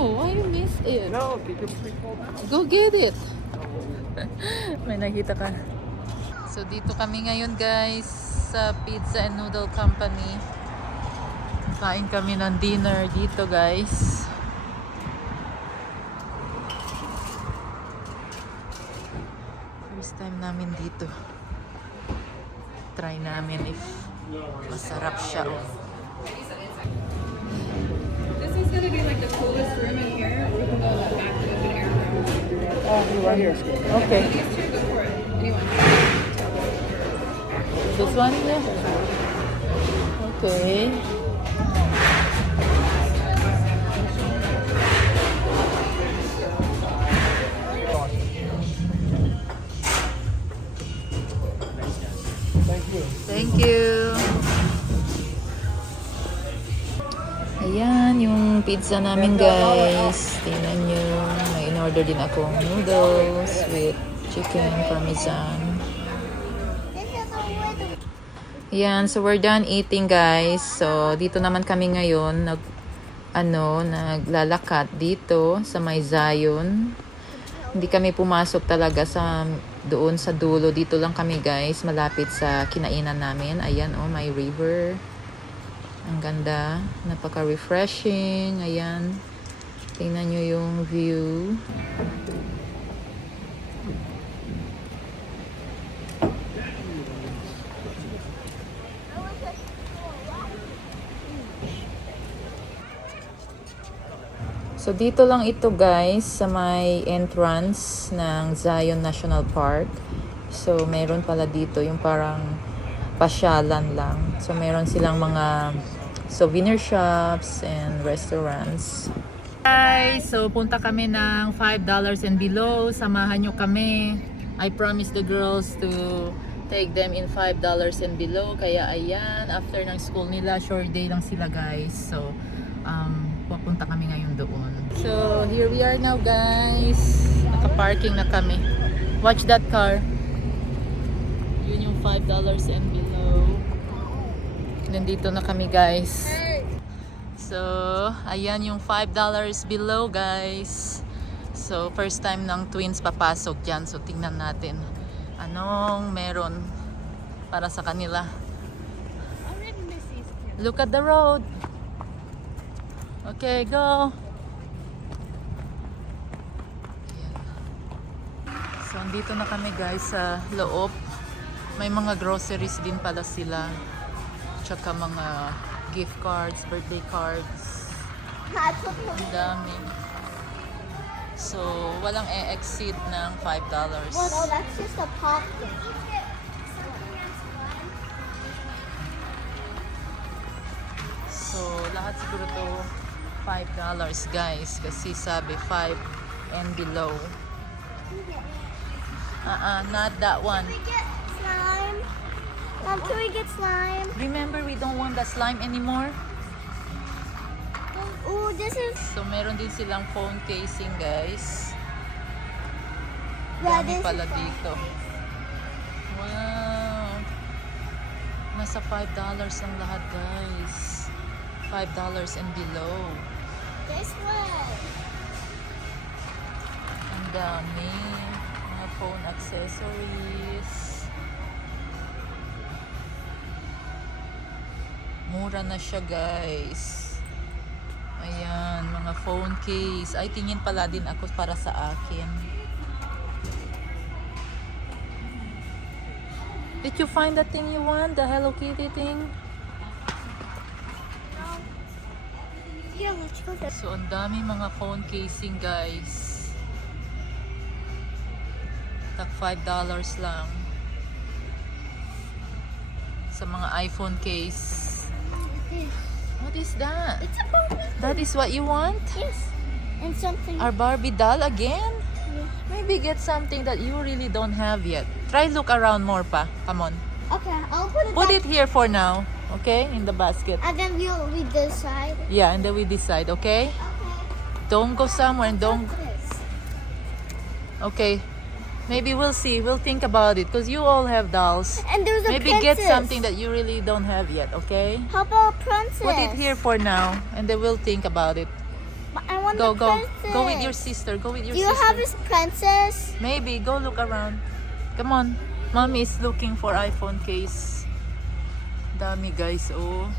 Oh, why you miss it? No, because we pulled out. Go get it. May nakita ka. So dito kami ngayon guys sa Pizza and Noodle Company. Kain kami ng dinner dito guys. First time namin dito. Try namin if masarap siya. This is gonna be like the coolest room in here. We can go back to the air room. Oh, you're right here. Okay. These two, go for it. Anyone? This one? Yeah. Okay. Thank you. Thank you. Ayan, yung pizza namin guys. Tingnan nyo. May in-order din akong noodles with chicken parmesan. Ayan, so we're done eating guys. So, dito naman kami ngayon naglalakad dito sa may Zion. Hindi kami pumasok talaga doon sa dulo. Dito lang kami guys, malapit sa kinainan namin. Ayan, oh, may river. Ang ganda. Napaka-refreshing. Ayan. Tingnan nyo yung view. So, dito lang ito guys sa may entrance ng Zion National Park. So, meron pala dito yung parang pasyalan lang. So, meron silang mga souvenir shops and restaurants. Guys, so punta kami ng $5 and below. Samahan nyo kami. I promised the girls to take them in $5 and below. Kaya ayan, after ng school nila, short day lang sila guys. So, pupunta kami ngayon doon. So, here we are now guys. Naka-parking na kami. Watch that car. Yun yung $5 and below. Nandito na kami guys. So, ayan yung $5 below guys. So, first time ng twins papasok dyan. So, tingnan natin anong meron para sa kanila. Look at the road. Okay, go. Ayan. So, andito na kami guys sa loob. May mga groceries din pala sila. Tsaka mga gift cards, birthday cards. Ang dami. So, walang e-exceed ng $5. Well, no, that's just a pumpkin. So, lahat siguro to $5 guys. Kasi sabi 5 and below. Not that one. Can we get slime? Can we get slime? Remember, we don't want the slime anymore. Oh, this is. So, meron din silang phone casing guys. Yeah, Dami this pala is dito. Wow. Nasa $5 ang lahat guys. $5 and below. this one. Ang dami. Mga phone accessories. Mura na siya guys. Ayan, mga phone case. Ay, tingin pala din ako para sa akin. Did you find the thing you want? The Hello Kitty thing? Here, let's go. So, ang dami mga phone casing guys. Tak $5 lang. Sa mga iPhone case. What is that? It's a pumpkin. That is what you want? Yes. And something. Our Barbie doll again? Yeah. Maybe get something that you really don't have yet. Try look around more pa. Come on. Okay, I'll put it Put back. it here for now. Okay? In the basket. And then we decide. Yeah, and then we decide. Okay? Don't go somewhere and don't... This. Okay. Maybe we'll see. We'll think about it. Because you all have dolls. And there's a Maybe princess. get something that you really don't have yet. Okay? How about princess? Put it here for now. And then we'll think about it. But I want Go, the go. princess. Go with your sister. Go with your Do you sister. have his princess? Maybe. Go look around. Come on. Mommy is looking for iPhone case. Dami guys, oh.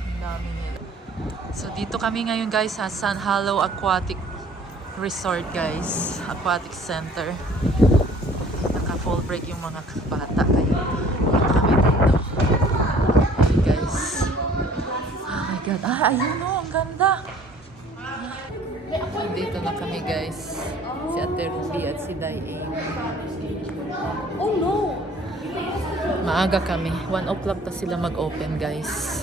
Ang dami nila. So dito kami ngayon guys sa San Halo Aquatic Resort guys. Aquatic Center. Naka full break yung mga bata kaya punta kami dito. Hey guys. Oh my god. Ah, ayun oh, ang ganda. Dito na kami guys. Si Ate Ruby at si Dai. Oh no! Maaga kami. 1 o'clock pa sila mag-open guys.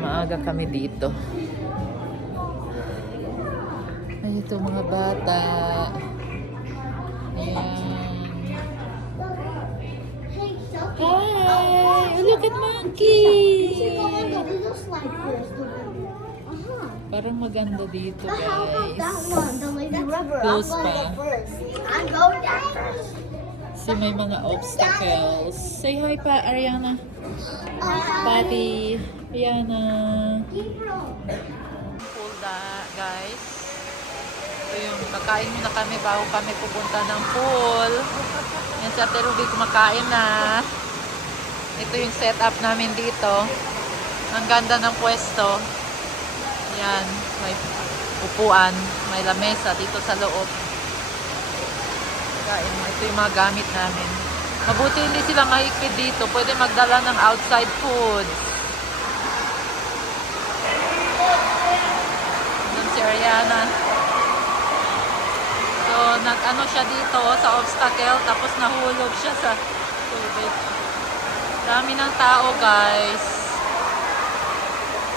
Maaga kami dito. Ay, ito mga bata. Ayan. Hi! Look at monkey! little slide first. Parang maganda dito But how about that guys. one? The Lady River. Close I'm going pa. there first. I'm going there first. Si may mga obstacles. Say hi pa, Ariana. Hi. Patty. Ariana. Gabriel. Pool na, guys. Ito yung kakain muna kami bago kami pupunta ng pool. Yan si Ate Ruby kumakain na. Ito yung setup namin dito. Ang ganda ng pwesto. Yan, may upuan, may lamesa dito sa loob. Kain, ito yung mga gamit namin. Mabuti hindi sila mahigpit dito. Pwede magdala ng outside foods. Doon si Ariana. So, nag-ano siya dito sa obstacle, tapos nahulog siya sa tubig. Dami ng tao, guys.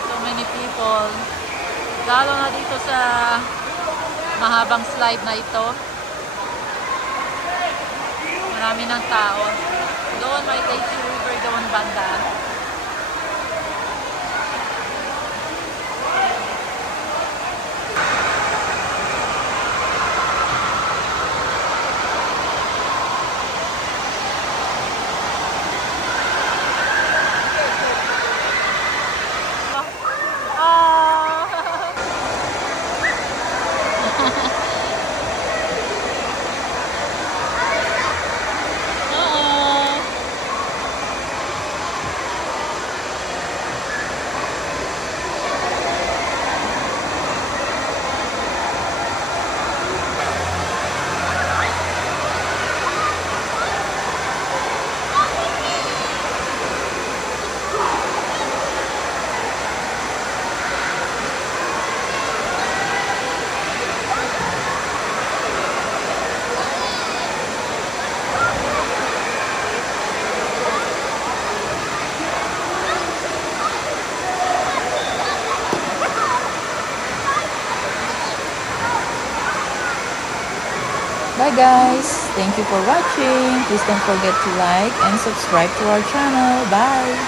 So many people. Lalo na dito sa mahabang slide na ito. Marami ng tao. Doon may lazy river doon banda. Bye guys! Thank you for watching. Please don't forget to like and subscribe to our channel. Bye!